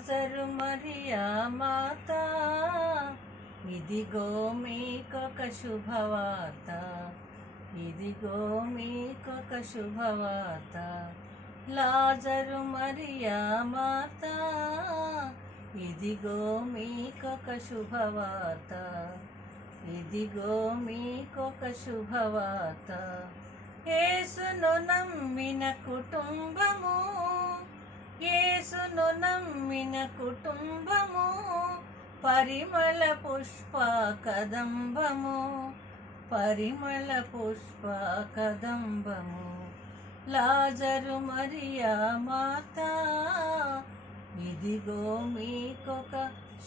లాజరు మరియా మాత, ఇదిగో మీకొక శుభవార్త, ఇదిగో మీకొక శుభవార్త. లాజరు మరియా మాత, ఇదిగో మీకొక శుభవార్త, ఇదిగో మీకొక శుభవార్త. యేసును నమ్మిన కుటుంబము, యేసును నమ్మిన కుటుంబము, పరిమళ పుష్ప కదంబము, పరిమళ పుష్ప కదంబము. లాజరు మరియా మాత, ఇదిగో మీకొక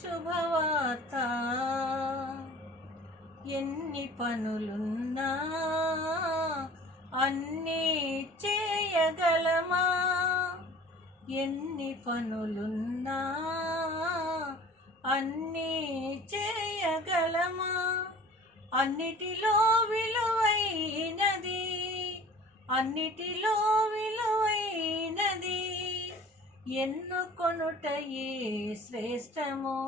శుభవార్త. ఎన్ని పనులున్నా అన్నీ చేయగలమా, ఎన్ని పనులున్నా అన్నీ చేయగలమా. అన్నిటిలో విలువైనది, అన్నిటిలో విలువైనది ఎన్నుకొనుటయే శ్రేష్టము,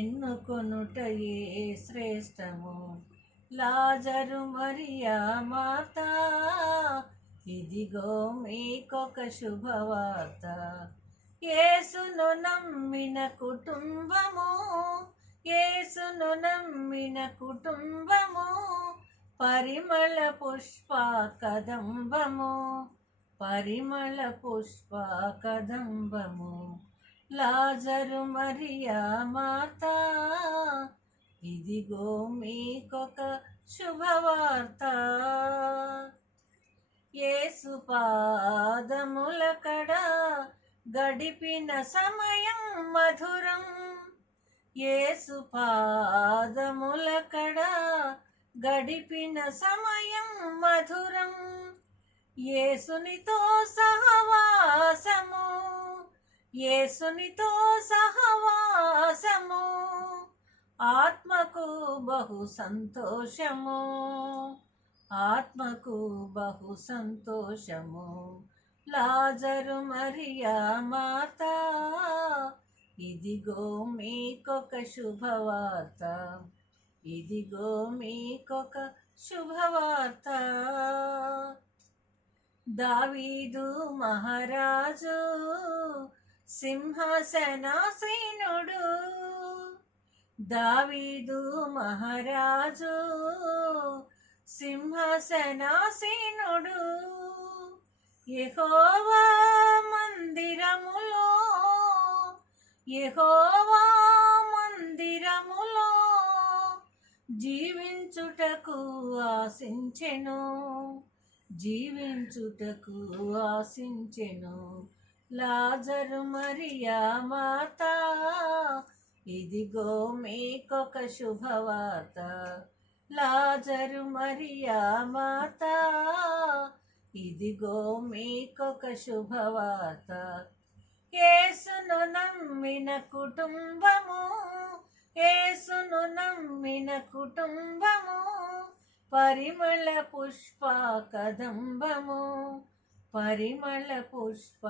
ఎన్నుకొనుటయే శ్రేష్టము. లాజరు మరియా మాత, ఇదిగో మీకొక శుభవార్త. యేసును నమ్మిన కుటుంబము, యేసును నమ్మిన కుటుంబము, పరిమళ పుష్ప కదంబము, పరిమళ పుష్ప కదంబము. లాజరు మరియా మాత, ఇదిగో మీకొక శుభవార్త. యేసు పాదముల కడ గడిపిన సమయం మధురం, యేసు పాదముల కడ గడిపిన సమయం మధురం. యేసునితో సహవాసము, యేసునితో సహవాసము, ఆత్మకు బహు సంతోషము, ఆత్మకు బహు సంతోషము. లాజరు మరియా మాత, ఇదిగో మీకొక శుభవార్త, ఇదిగో మీకొక శుభవార్త. దావీదు మహారాజు సింహాసనాసీనుడు, దావీదు మహారాజు సింహాసనాసీనుడు. యెహోవా మందిరములో, యెహోవా మందిరములో జీవించుటకు ఆశించెను, జీవించుటకు ఆశించెను. లాజరు మరియా మాత, ఇదిగో మీకొక శుభవార్త. లాజరు మరియా మాత, ఇదిగో మీకొక శుభవార్త. యేసును నమ్మిన కుటుంబము, యేసును నమ్మిన కుటుంబము, పరిమళ పుష్ప కదంబము, పరిమళ పుష్ప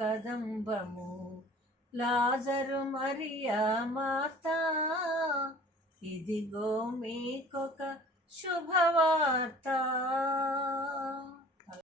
కదంబము. లాజరు మరియా మాత, ఇదిగో మీకొక శుభవార్త.